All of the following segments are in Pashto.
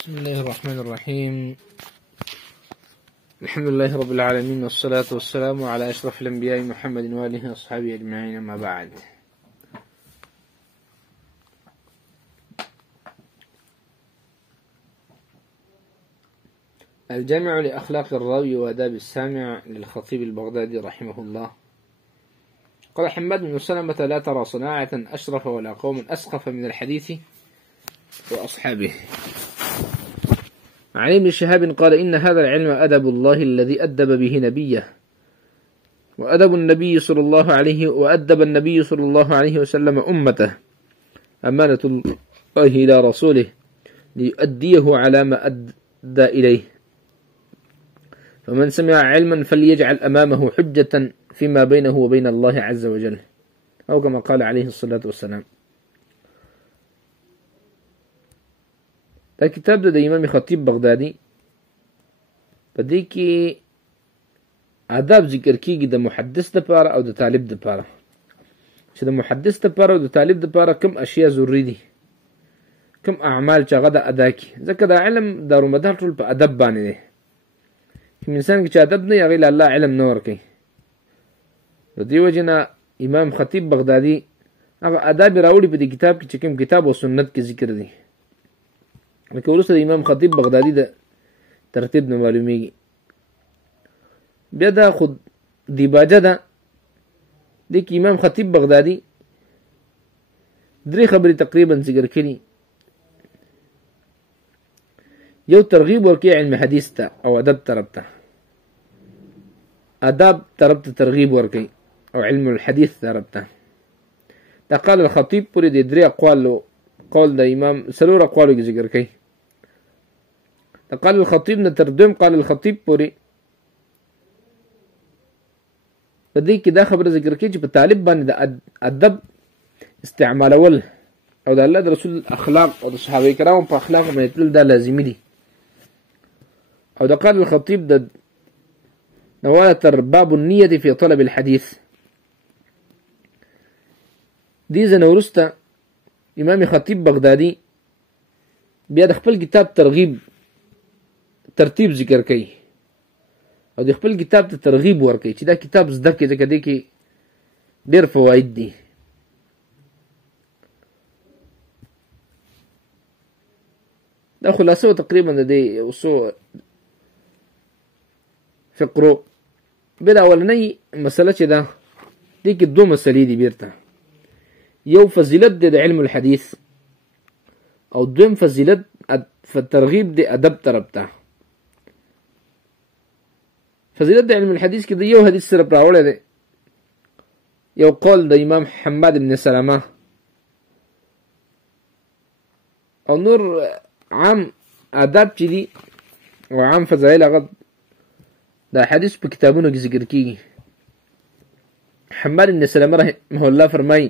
بسم الله الرحمن الرحيم. الحمد لله رب العالمين، والصلاة والسلام على أشرف الأنبياء محمد وآله وأصحابه أجمعين، أما بعد. الجامع لأخلاق الراوي وآداب السامع للخطيب البغدادي رحمه الله. قال حماد بن سلمة: لا ترى صناعة أشرف ولا قوم أسقف من الحديث وأصحابه. عن ابن شهاب قال: إن هذا العلم أدب الله الذي أدب به نبيه، وأدب النبي صلى الله عليه وسلم أمته، أمانة الله إلى رسوله ليؤديه على ما أدى إليه، فمن سمع علما فليجعل أمامه حجة فيما بينه وبين الله عز وجل، أو كما قال عليه الصلاة والسلام. دا کتاب د امام خطیب بغدادي په دې کې آداب ذکر کیږي د محدث لپاره او د طالب لپاره، چې د محدث لپاره او د طالب لپاره کوم اشیاء ضروری دي، کوم اعمال چې هغه د ادا کی، ځکه دا علم دارومدار ټول په ادب باندې دی. کوم انسان چې ادب نه هغه الله علم نه ورکوي. د دې وجه نه امام خطیب بغدادي هغه آداب راوړي په دې کتاب کې چې کوم کتاب او سنت کې ذکر دي. لکه وروسته د امام خطیب بغدادي د ترتیب نه معلومیږي. بیا دا خود دیباجه ده، د کې امام خطیب بغدادي درې خبرې تقریبا ذکر کړي. یو ترغیب ورکوي علم حدیث ته او ادب طرف ته، ادب طرف ته ترغیب ورکوي او علم الحدیث طرف ته. دا قال الخطیب پورې د درې اقوالو قول د امام څلور اقوالو کې ذکر کوي. دا قال الخطیب نه تر دویم قال الخطیب پورې په دې کې دا خبره ذکر کوي چې په طالب باندې د ادب استعمالول او د الله د رسول اخلاق او د صحابه کرامو په اخلاق باندې تل دا لازمي دي. او دا قال الخطیب د نواله تر باب النیة في طلب الحديث. دې ځنه وروسته امام خطیب بغدادي بیا د خپل کتاب ترغیب ترتیب ذکر کوي او د خپل کتاب ته ترغیب ورکوي چې دا کتاب زده کړئ، ځکه دې کې ډېر فواید دي. دا خلاصه تقریبا د دې یو څو فقرو. بیا د اولنۍ مسله چې ده دې کې دوه مسلې دي بیرته. یو فضیلت د علم الحدیث او دویم فضیلت ترغیب د ادب طرف ته. فضیلت د علم الحدیث کې د یو حدیث سره راوړی دی، یو قول د امام حماد بن سلمه او نور عام آداب چې دي او عام فضایل هغه د حدیث په کتابونو کې ذکر کیږي. حماد بن سلمه رحمه الله فرمایي: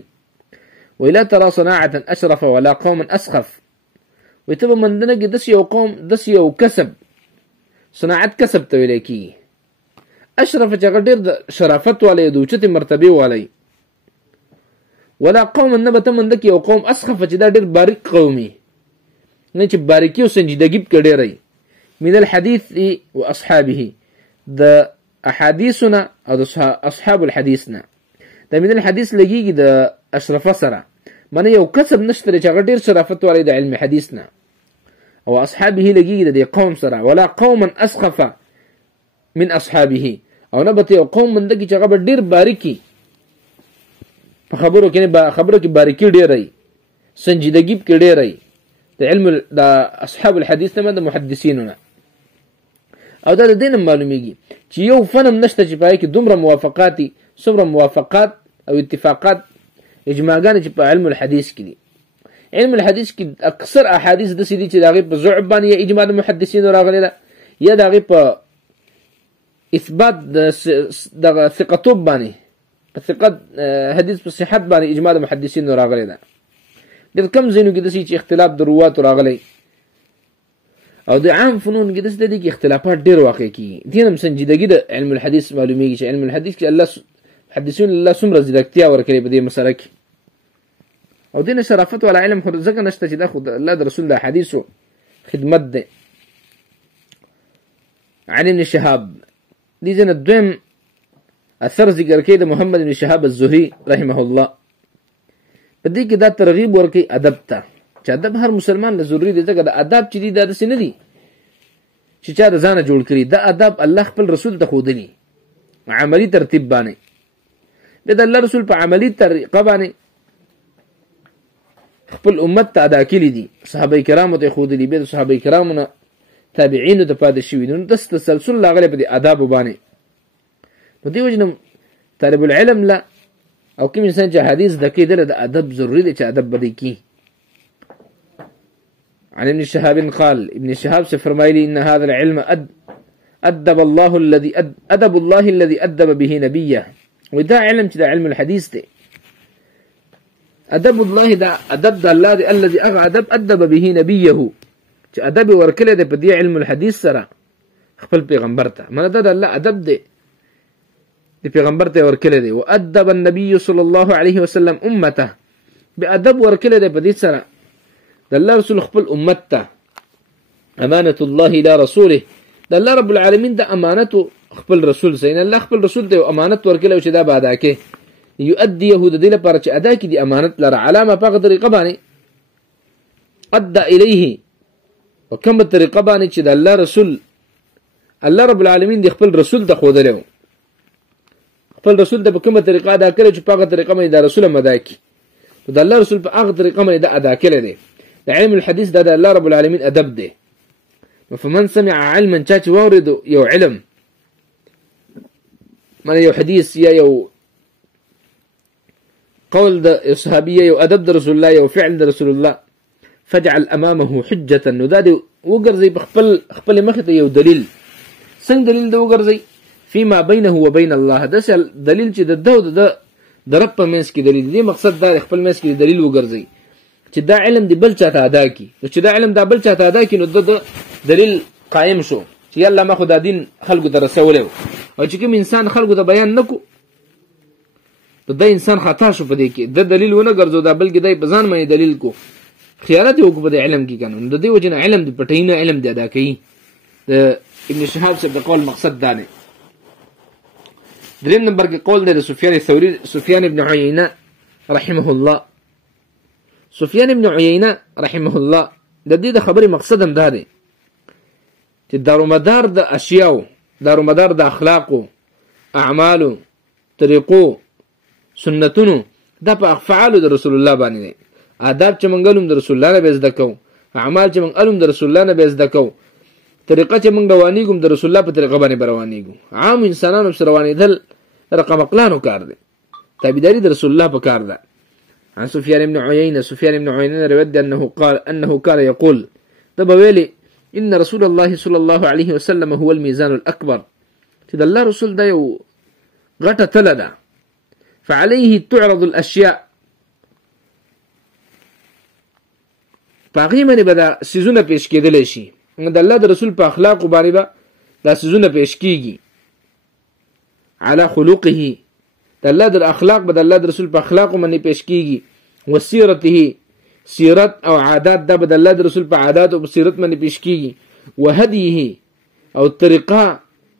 ولا ترى صناعة أشرف ولا قوم أسخف. ويتبع من دنك دس يو قوم دس يو كسب، صناعة كسب تويلكي أشرف جغدير شرافت والي دوچت مرتبه والي، ولا قوم النبت من دك يو قوم أسخف جدا دير بارك قومي نيچ باركي وسنجدگي بكديري من الحديث وأصحابه. دا أحاديثنا أو دا أصحاب الحديثنا دا من الحديث لگيگي دا اشرف سره من یو کسب نشته چې هغه ډیر شرافت والی د علم حدیث نه، او اصحابه لګیږي د قوم سره. ولا قوما اسخف من اصحابه، او نه به یو قوم مندګي چې هغه ډیر باریکی په خبرو کې باریکی ډیرای، سنجیدګي کې ډیرای د علم د اصحاب الحدیث نه، د محدثینو نه. او دا د دین معلومیږي چې یو فنم نشته چې پای کې دومره موافقاتي څومره موافقات او اتفاقات اجماعان چې په علم الحديث کې دي. علم الحديث کې اکثر احادیث د سړي چې دغه په ضعف باندې اجماع د محدثین راغلي ده، یا دغه په اثبات د ثقتوب باندې په ثقت حدیث په صحت باندې اجماع د محدثین راغلي ده. د کم زینو کې د چې اختلاف د روات راغلي، او د عام فنون کې د دې کې اختلافات ډېر واقع کیږي. دینم سنجیدګي د علم الحديث معلومیږي چې علم الحديث کې الله محدثین الله څومره ځیرکتیا ورکړي په دې مسله کې. او دین شرافت ولا علم خو ځکه نشته چې دا خو الله د رسول الله حدیثو خدمت ده. عن ابن شهاب دي جن الدوم اثر ذکر كده محمد بن شهاب الزهري رحمه الله بدي كده ترغيب ورکی ادب ته چې ادب هر مسلمان له ضروري دی ځکه د ادب چې دی د سینې دی چې چا د ځانه جوړ کړي د ادب الله خپل رسول ته خودلی عملی ترتیب باندې د الله رسول په عملی طریقه باندې خپل امت ته ادا کړي دي صحابه کرامو ته خودلی به صحابه کرامو تابعین ته پاتې شوی نو د تسلسل لاغله په ادب باندې په دې وجه طالب العلم لا او کوم انسان چې حدیث د کې د ادب ضروری دی چې ادب بدی کی. عن ابن شهاب قال ابن شهاب سے فرمایلی ان هذا العلم ادب الله الذي ادب به نبيه ودا علم چې د علم الحديث دی ادب الله دا ادب الله دی الذي ادب به نبيه چې ادب ورکله د په دې علم الحديث سره خپل پیغمبر ته مطلب دا الله ادب دی د پیغمبر ته ورکله دی او ادب النبي صلى الله عليه وسلم امته بادب ورکله دی په دې سره د الله رسول خپل امت ته امانه الله الى رسوله د الله رب العالمین د امانت خپل رسول سین الله خپل رسول ته امانت ورکله چې دا به ادا کې يؤدي يهود د لپاره چې ادا کې دي امانت لره علامه په طریقه باندې ادى اليه وکم طریقه باندې چې د الله رسول الله رب العالمین د خپل رسول ته خودلو خپل رسول ته په کومه طریقه ادا کړي چې په هغه طریقه باندې د رسول مدا کی د الله رسول په هغه طریقه باندې ادا کړي دي د علم الحديث دا د الله رب العالمین ادب دی. فمن سمع علما چا چې وورد یو علم من یو حدیث یا یو قول د صحابي یو ادب د رسول الله یو فعل د رسول الله فجعل امامه حجه نو دا دی وګرځي خپل مخ ته یو دلیل څنګه دلیل دی وګرځي فيما بينه وبين الله دا دلیل چې د رب په منځ کې دلیل دی مقصد دا خپل منځ کې دلیل وګرځي چې دا علم دی بل چاته ادا کی نو چې دا علم دا بل چاته ادا کی نو د دلیل قائم شو چې الله ما خدای دین خلقو ته رسولیو او چې کوم انسان خلقو ته بیان نکو دا انسان خطا شو په دې کې د دلیل ونه ګرځو دا بلکې دای په ځان باندې دلیل کو خیانت وکړو په علم کې کنه د دې وجنه علم دی پټینه علم دی ادا کوي د ابن شهاب سے د قول مقصد دا نه. دریم نمبر کې قول دی سفیان الثوری سفیان ابن عیینه رحمه الله سفیان ابن عیینه رحمه الله د دې د خبرې مقصد هم دا دی چې دارومدار د اشیاء دارومدار د اخلاقو اعمالو طریقو سنتونو دا په افعالو د رسول الله باندې دی. آداب چې مونږ علم د رسول الله نه زده کوو اعمال چې مونږ علم د رسول الله نه زده کوو طریقه چې مونږ روانېږو د رسول الله په طریقه باندې روانېږو عام انسانانو سره روانېدل رقم اقلانو کار دی تابعداري د رسول الله په کار ده. عن سفيان بن عيينة رويت أنه كان يقول تبويلي إن رسول الله صلى الله عليه وسلم هو الميزان الأكبر تد الله رسول ده يو غټه تله ده فعليه تعرض الأشياء باقي منی به دا سيزونه پیش کېدلی شي د الله د رسول په اخلاق باندې به دا سيزونه پیش کیږي على خلقه د الله د اخلاق به د الله د رسول په اخلاق باندې پیش کیږي وسیرته سیرت او عادات د الله د رسول په عادات او سیرت باندې پیش کیږي وهديه او طریقه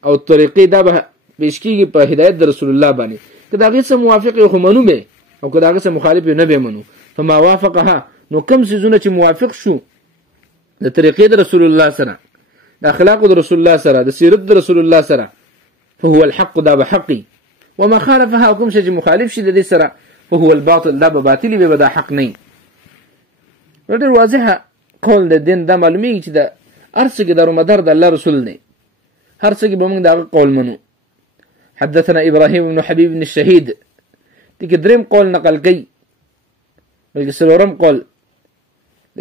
او طریقې دا به پیش کیږي په هدایت د رسول الله باندې کدا هغه سره موافق یو منو به او کدا هغه سره مخالف نه به منو فما وافقها نو کوم سيزونه چې موافق شو د طریقې د رسول الله سره د اخلاق د رسول الله سره د سیرت د رسول الله سره فهو الحق دا بحقي وما خالفها کوم شي چې مخالف شي د دې سره فهو الباطل دا به باطل به دا حق نه. ډېر واضحه قول د دین دا معلومیږي چې د ارڅ کې درو مدار د الله رسول نه هر څه کې به موږ دا قول منو. حدثنا ابراهيم بن حبيب بن الشهيد دي دریم قول نقل کوي بلکې سلورم قول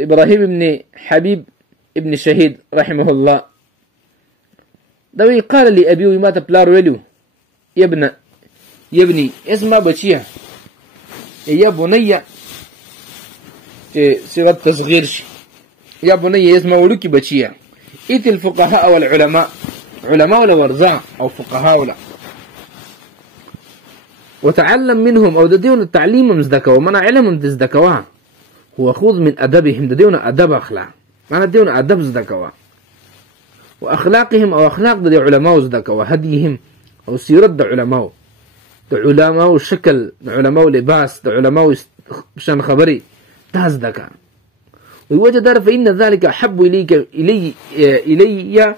ابراهيم بن حبيب ابن الشهيد رحمه الله دوی قال لي ابي وما تبلار ولو يا ابني اسمع بچيه يا بني صيغه تصغير شي يا بني اسمع ولكي بچيه ات الفقهاء والعلماء علماء ولا ورزاع او فقهاء ولا وتعلم منهم او دديون التعليم مزدكوا ومن علم مزدكوا هو خذ من ادبهم دديون ادب اخلاق معنا ديون ادب زده کوه واخلاقهم او اخلاق د علماء زده کوه هديهم او سیرت د علماء شکل د علماء لباس د علماء شان خبري دا زده کا ووجه دار فإن ذلك أحب إلي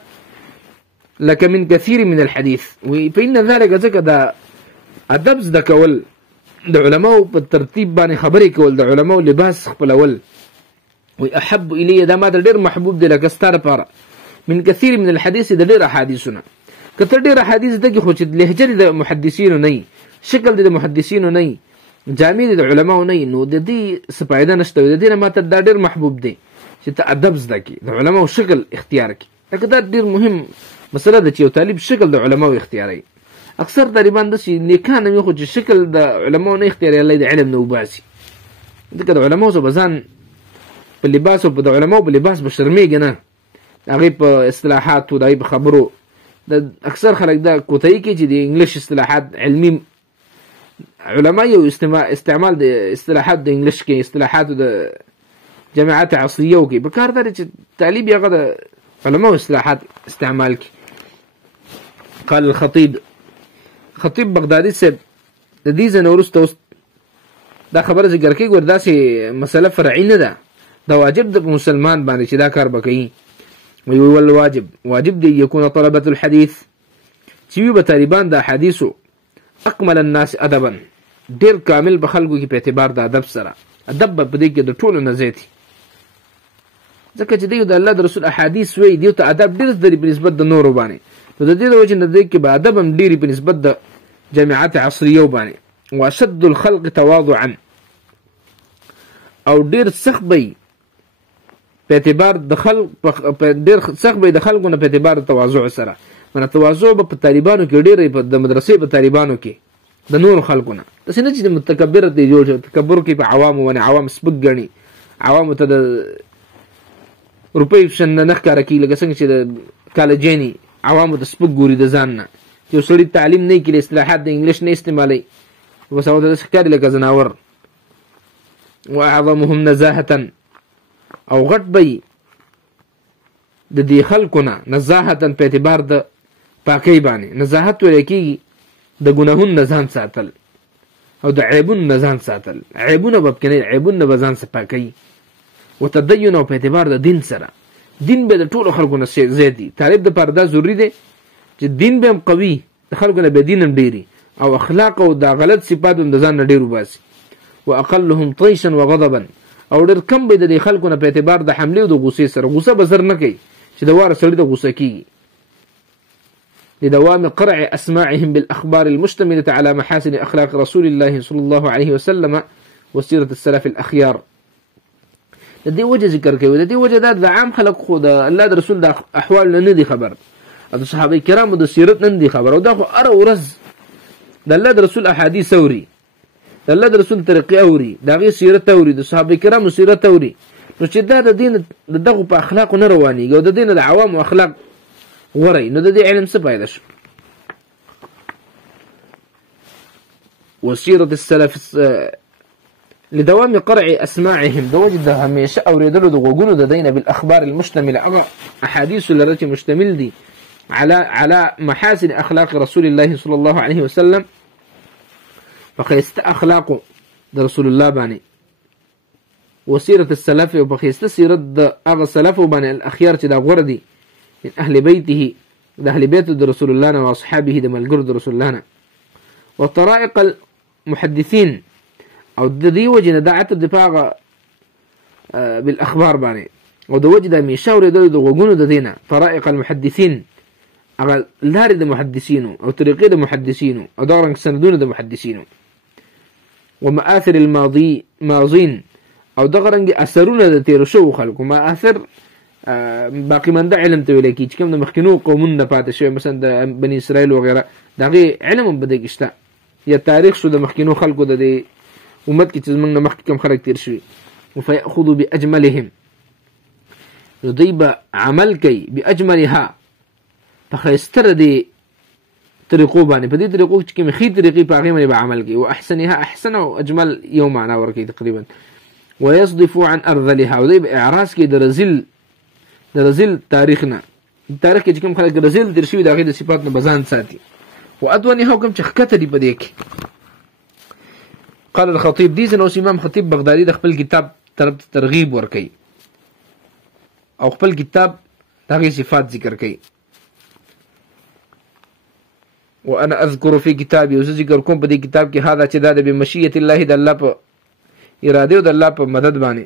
لك من كثير من الحديث فإن ذلك ذكر دا أدب زده کول د علماء په ترتیب باندې خبرې کول د علماء لباس خپلول وي احب الی دا ما د ډیر محبوب دی لکه ستاره پاره من كثير من الحديث د ډیر احادیثونه کته ډیر احادیث دغه خو چې لهجه د محدثینو نه شکل د محدثینو نه جامع د علماء نه نو د دې سپایده نشته د دې ما ته دا ډیر محبوب دی چې ته ادب زده کی د علماء شکل اختیار کی دا ډیر مهم مسله ده چې یو طالب شکل د علماء اختیاري اکثر طالبان د نیکانه یو خو چې شکل د علماء نه اختیاري الله د علم نو باسي دغه د علماء سو بزان په لباس او په علماء په لباس بشرمېږي نه هغه په اصطلاحات او دای په خبرو د اکثر خلک دا کوتای کی چې د انګلیش اصطلاحات علمي علماء یو استعمال د اصطلاحات د انګلیش کې اصطلاحات د جامعات عصريه او کې په کار درې چې طالب یې غو علماء اصطلاحات استعمال کی قال الخطيب خطیب بغدادي صاحب د دې زنورسته دا خبره ذکر کوي ګور داسې مسله فرعي نه ده دا واجب د مسلمان باندې چې دا کار وکړي وی ول واجب دی یکون طلبه الحديث چې به طالبان د حدیثو اکمل الناس ادبا ډیر کامل به خلکو کې په اعتبار د ادب سره ادب په دې کې د ټولو نه زیاتی ځکه چې د الله د رسول احادیث وی دی ته ادب ډیر د نسبت د نور باندې نو د دې د وجه نه د کې به ادب هم ډیر په نسبت د جامعات عصريه باندې واشد الخلق تواضعا او ډیر سخت به په اعتبار د خلق په ډیر سخت به د خلکو نه په اعتبار تواضع سره من تواضع په طالبانو کې ډیر په د مدرسې په طالبانو کې د نور خلکو نه تاسو نه چې متکبر دی جوړ تکبر کې په عوامو باندې عوام سپک غني عوام ته د روپۍ شن نه ښکار کوي لکه څنګه چې د کالجینی عوامو د سپک ګوري د ځان نه یو سړی تعلیم نه کوي اصطلاحات د انګلیش نه استعمالي وسو د ښکار لکه زناور واعظمهم نزاهه او غټ بي د دې خلکونه نزاهه په اعتبار د پاکي باندې نزاهت ورکی د ګناهونو نزان ساتل او د عیبونو نزان ساتل عیبونه به کنه عیبونه به ځان سپاکي وتدین او په اعتبار د دین سره دین به د ټولو خلکو نه زیاتی طالب د پردا ضروری دی چې دین به قوي د خلکو نه به دین ډیری او اخلاق او د غلط صفات د ځان نه ډیرو باسي واقلهم طيشا وغضبا او ډیر کم به د خلکو نه په اعتبار د حمله او د غصې سره غصه بزر نه کوي چې د واره سړی د غصه کیږي لدوام قرع اسماعهم بالاخبار المشتمله على محاسن اخلاق رسول الله صلى الله عليه وسلم وسيره السلف الاخيار د دې وجه ذکر کوي د دې وجه د عام خلک خو د الله د رسول د احوال نه دي خبر د صحابه کرامو د سیرت نه دي خبر او دا خو ار ورځ د الله د رسول احادیث اوري د الله د رسول طریقې اوري دغه سیرت اوري د صحابه کرامو سیرت اوري نو چې دا د دین دغه په اخلاق نه روانيږي او د دین د عوام اخلاق وري نو د دې علم څه فائدہ شو وسيره السلف لدوام قرع اسماعهم دوجد هميشه اوریدلو د غوګونو د دین بالاخبار المشتمله او احاديث التي مشتمل دي على محاسن اخلاق رسول الله صلى الله عليه وسلم فخيست اخلاق رسول الله باني وسيره السلف وبخيست سيره اغه سلف باني الاخيار چې دا غردي من اهل بيته د اهل بيت رسول الله واصحابه د ملګرو رسول الله وطرائق المحدثين او د دې وجه نه د عتب دفاع بالاخبار باندې او د وجه د میشاورې د غوګونو د دینه طرائق المحدثين اغه لارې د محدثینو او طریقې د محدثینو او دا رنګ سندونه د محدثینو ومآثر ماضين او دا رنګ اثرونه د تیر شو خلکو مآثر باقی منده علم ته ویل کی چې کوم د مخکینو قومونو پاتې شوی مثلا د بنی اسرائیل وغیرہ دغه علم بده کېشته یا تاریخ شو د مخکینو خلکو د امت کې چې موږ نه مخکې کوم خلک تیر شوی وفيأخذ باجملهم يضيب عمل کوي باجملها فخيستر دي طریقو باندې په دې طریقو چې کوم خې طریقې په هغه باندې به عمل کوي او احسنها احسن او اجمل یو معنا ورکوي تقریبا ويصدف عن ارذلها وضيب اعراض کې د رزل د رزل تاریخ نه تاریخ کې کوم خلک رزل در شوی د هغه د صفات نه بزان ساتي وادونی حکم چې خکته دی پدې کې. قال الخطيب دي نو امام خطيب بغدادي د خپل کتاب طرف ترغیب ور کوي او خپل کتاب دغه صفات ذکر کوي. وانا اذكر في كتابي وذكر کوم په دې کتاب کې هاذا چې دا د بمشیت الله د الله په اراده او د الله په مدد باندې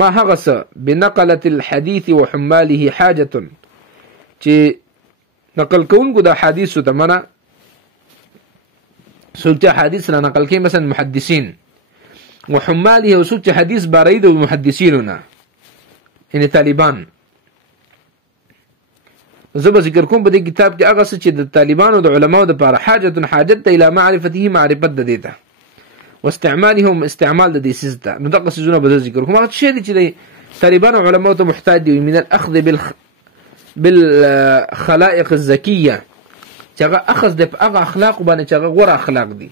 ما هغه څه بنقله الحديث وحماله حاجه چې نقل کوونکو د حدیث ته منه څوک حدیث را نقل کوي مثلا محدثین وحماله او څوک حدیث بارید او محدثینونه ان طالبان. زه ذکر کوم په دې کتاب کې هغه څه چې د طالبانو د علماو د لپاره حاجت الى معرفته معرفت د دې ته واستعمالهم استعمال د دې سیس ته. نو دغه څه به ذکر کوم هغه شی چې د طالبانو علماو ته محتاج دي من الاخذ بالخلائق الزكيه چې هغه اخذ د هغه اخلاق باندې چې هغه غوره اخلاق دي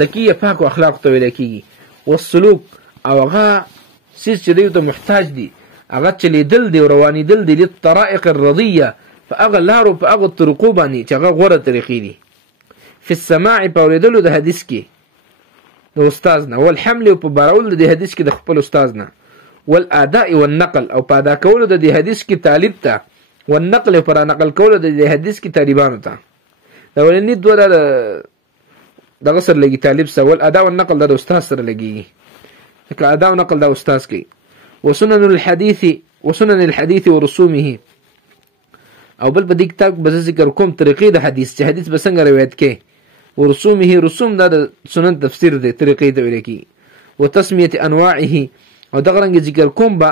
زکیه پاک اخلاق ته ویل کیږي والسلوک او هغه سیس چې دوی ته محتاج دي هغه چې لیدل دی رواني دل دی للطرائق الرضيه فاغه لارو فاغه طرقو باندې چې هغه غوره طریقې دي په السماع په اوریدلو د حدیث کې د استاد نه والحمل په بارول د حدیث کې د خپل استاد نه والاداء والنقل او په ادا کولو د حدیث کې طالب ته والنقل پر نقل کولو د حدیث کې طالبانو ته دا ولني دوه دغه سره لګي طالب سره والاداء والنقل د استاد سره لګي که اداء او نقل د استاد کې وسنن الحديث ورسومه او بل په دې کتاب به ذکر کوم طریقې د حدیث چې حدیث به څنګه روایت کې ورسومه رسوم د سنن تفسیر دی طریقې ته ویل کی وتسمیه انواعه او دغه رنګ ذکر کوم به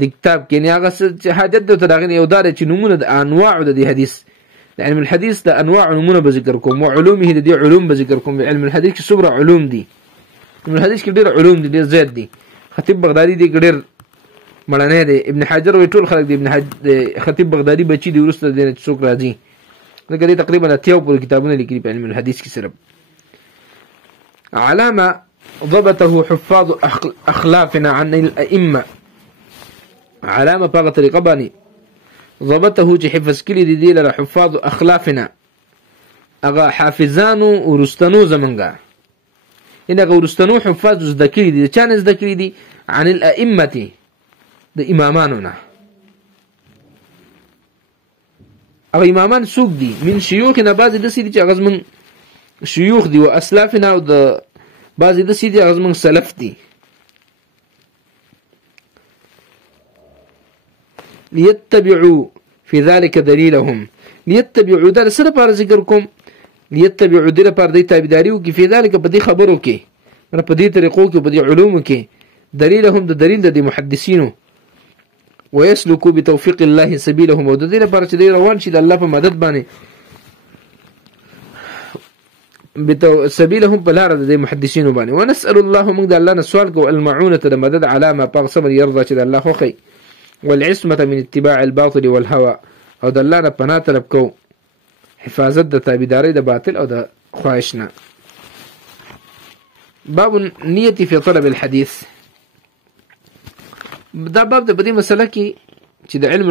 د کتاب کې نه هغه چې حاجت د تداغین یو دار چې نمونه د انواع د حدیث د علم الحديث د انواع نمونه به ذکر کوم او علومه د دې علوم به ذکر کوم. علم الحديث کې څومره علوم دي علم الحديث کې ډېر علوم دي ډېر زیات دي. خطیب بغدادي دی ډېر مړنی دی ابن حجر وی ټول خلک دی ابن حجر خطیب بغدادي بچی دی ورسته دی څوک راځي لکه دې تقریبا اتیاو پر کتابونه لیکلي په علم الحديث کې صرف. علامه ضبطه حفاظ اخلافنا عن الائمه علامه په طریقه باندې ضبطه چې حفظ کړي دي دی لره حفاظ اخلافنا هغه حافظانو ورستنو زمونږه ان هغه ورستنو حفاظ زده کړي دي چا نه زده کړي دي عن الائمه د امامانو نه. او امامان څوک دي من شيوخنا بعض د سيدي چې هغه زمون شيوخ دي او اسلافنا او د بعض د سيدي هغه زمون سلف دي. ليتبعوا في ذلك دليلهم ليتبعوا در سره پر ذکر کوم ليتبعوا در پر دی تابعداریو کې في ذلك په دې خبرو کې په دې طریقو کې په دې علومو کې دلیلهم د دلیل د محدثینو ويسلكوا بتوفيق الله سبيلهم او د دې لپاره چې دی روان شي د الله په مدد باندې سبيلهم په لار د محدثینو باندې. ونسأل الله موږ د الله نه سوال کوو المعونه د مدد علامه په صبر يرضى چې د الله خوخي والعصمه من اتباع الباطل والهوى او د الله نه پناه طلب کوو حفاظت د تابعداري د باطل او د خواهش نه. باب النية في طلب الحديث دا باب د بدی مسله کې چې د علم